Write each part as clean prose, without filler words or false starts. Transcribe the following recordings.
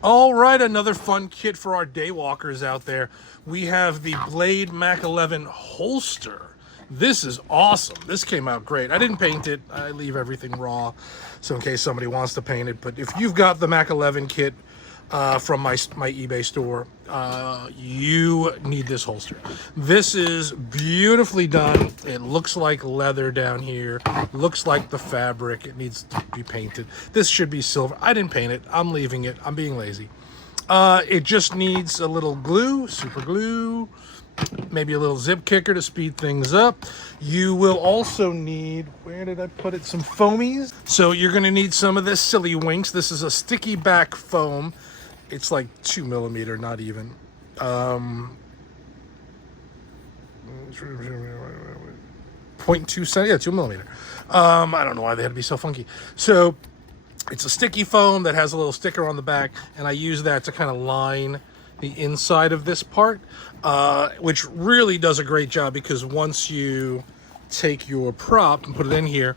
All right, another fun kit for our daywalkers out there. We have the Blade Mac 11 holster. This is awesome. This came out great. I didn't paint it. I leave everything raw, so in case somebody wants to paint it. But if you've got the Mac 11 kit from my eBay store, you need this holster. This is beautifully done. It looks like leather down here. Looks like the fabric. It needs to be painted. This should be silver. I didn't paint it. I'm leaving it. I'm being lazy. It just needs a little glue, super glue, maybe a little zip kicker to speed things up. You will also need, where did I put it? Some foamies. So you're going to need some of this Silly Winks. This is a sticky back foam. It's like 2 millimeter, not even. 0.2 cent, yeah, 2 millimeter. I don't know why they had to be so funky. So it's a sticky foam that has a little sticker on the back, and I use that to kind of line the inside of this part, which really does a great job because once you take your prop and put it in here,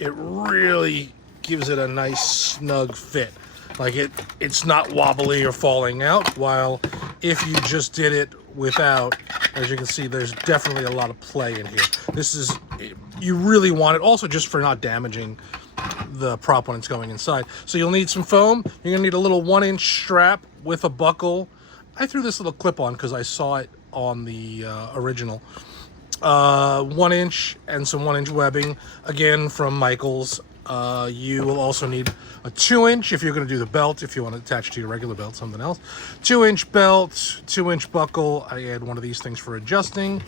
it really gives it a nice snug fit. Like it's not wobbly or falling out, while if you just did it without, as you can see, there's definitely a lot of play in here. This is, you really want it also just for not damaging the prop when it's going inside. So you'll need some foam. You're gonna need a little 1-inch strap with a buckle. I threw this little clip on because I saw it on the original. 1 inch and some 1-inch webbing, again from Michaels. You will also need a 2-inch if you're going to do the belt, if you want to attach to your regular belt, something else. 2-inch belt, 2-inch buckle. I add one of these things for adjusting.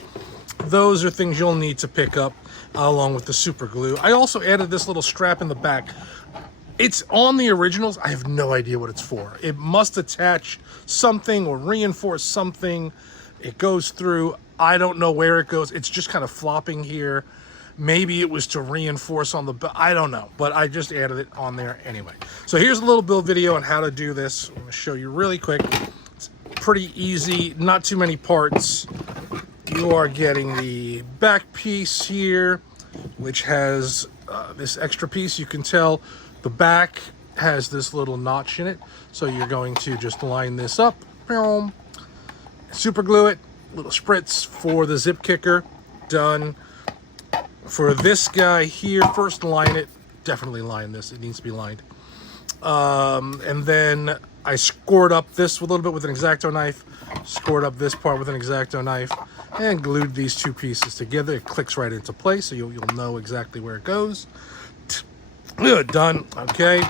Those are things you'll need to pick up along with the super glue. I also added this little strap in the back. It's on the originals. I have no idea what it's for. It must attach something or reinforce something. It goes through. I don't know where it goes. It's just kind of flopping here. Maybe it was to reinforce on the belt. I don't know, but I just added it on there anyway. So here's a little build video on how to do this. I'm going to show you really quick. It's pretty easy, not too many parts. You are getting the back piece here, which has this extra piece. You can tell the back has this little notch in it. So you're going to just line this up, super glue it, little spritz for the zip kicker, done. For this guy here, first line it, definitely line this, it needs to be lined. And then I scored up this a little bit with an X-Acto knife, scored up this part with an X-Acto knife, and glued these two pieces together. It clicks right into place, so you'll know exactly where it goes. Done, okay.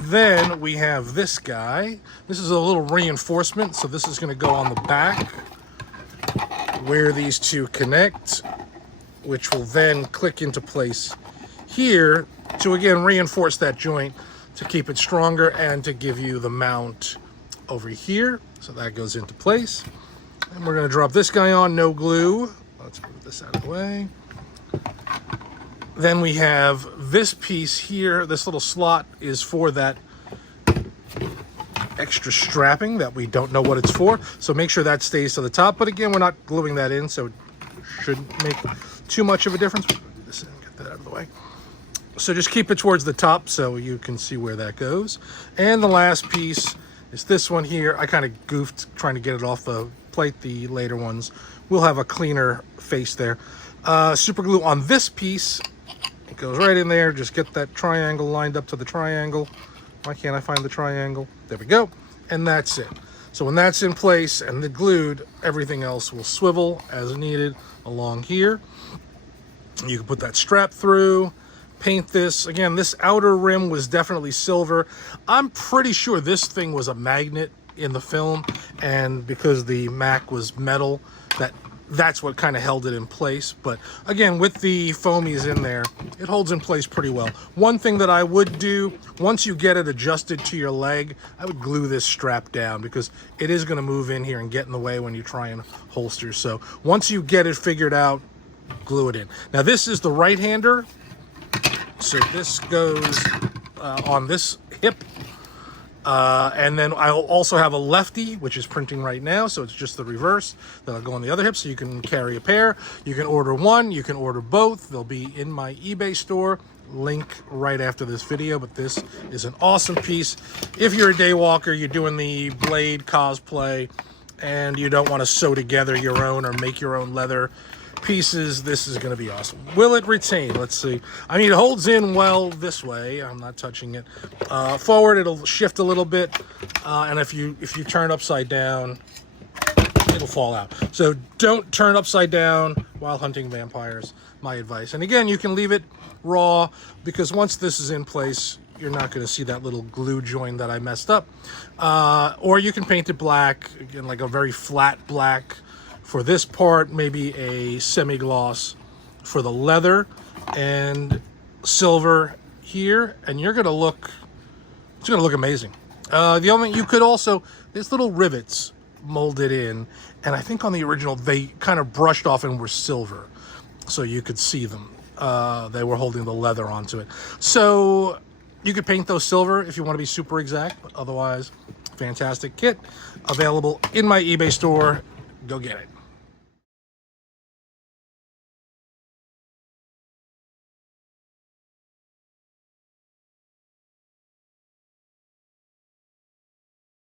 Then we have this guy. This is a little reinforcement, so this is gonna go on the back where these two connect, which will then click into place here to again reinforce that joint to keep it stronger and to give you the mount over here. So that goes into place. And we're gonna drop this guy on, no glue. Let's move this out of the way. Then we have this piece here. This little slot is for that extra strapping that we don't know what it's for. So make sure that stays to the top. But again, we're not gluing that in, so it shouldn't make too much of a difference. Put this in, get that out of the way. So just keep it towards the top so you can see where that goes. And the last piece is this one here. I kind of goofed trying to get it off the plate. The later ones will have a cleaner face there. Super glue on this piece. It goes right in there. Just get that triangle lined up to the triangle. Why can't I find the triangle? There we go. And that's it. So when that's in place and the glued, everything else will swivel as needed along here. You can put that strap through, paint this. Again, this outer rim was definitely silver. I'm pretty sure this thing was a magnet in the film, and because the Mac was metal, that's what kind of held it in place. But again, with the foamies in there, it holds in place pretty well. One thing that I would do, once you get it adjusted to your leg, I would glue this strap down because it is going to move in here and get in the way when you try and holster. So once you get it figured out, glue it in. Now this is the right-hander, so this goes on this hip. And then I'll also have a lefty, which is printing right now, so it's just the reverse. That'll go on the other hip, so you can carry a pair. You can order one, you can order both. They'll be in my eBay store link right after this video, but this is an awesome piece. If you're a day walker, you're doing the Blade cosplay, and you don't want to sew together your own or make your own leather pieces, this is going to be awesome. Will it retain? Let's see. I mean, it holds in well this way. I'm not touching it. Forward, it'll shift a little bit, and if you turn upside down, it'll fall out. So don't turn upside down while hunting vampires, my advice. And again, you can leave it raw, because once this is in place, you're not going to see that little glue joint that I messed up. Or you can paint it black, again, like a very flat black for this part, maybe a semi-gloss for the leather, and silver here, and you're going to look, it's going to look amazing. The element, you could also, there's little rivets molded in, and I think on the original they kind of brushed off and were silver, so you could see them. They were holding the leather onto it. So you could paint those silver if you want to be super exact, but otherwise, fantastic kit available in my eBay store. Go get it.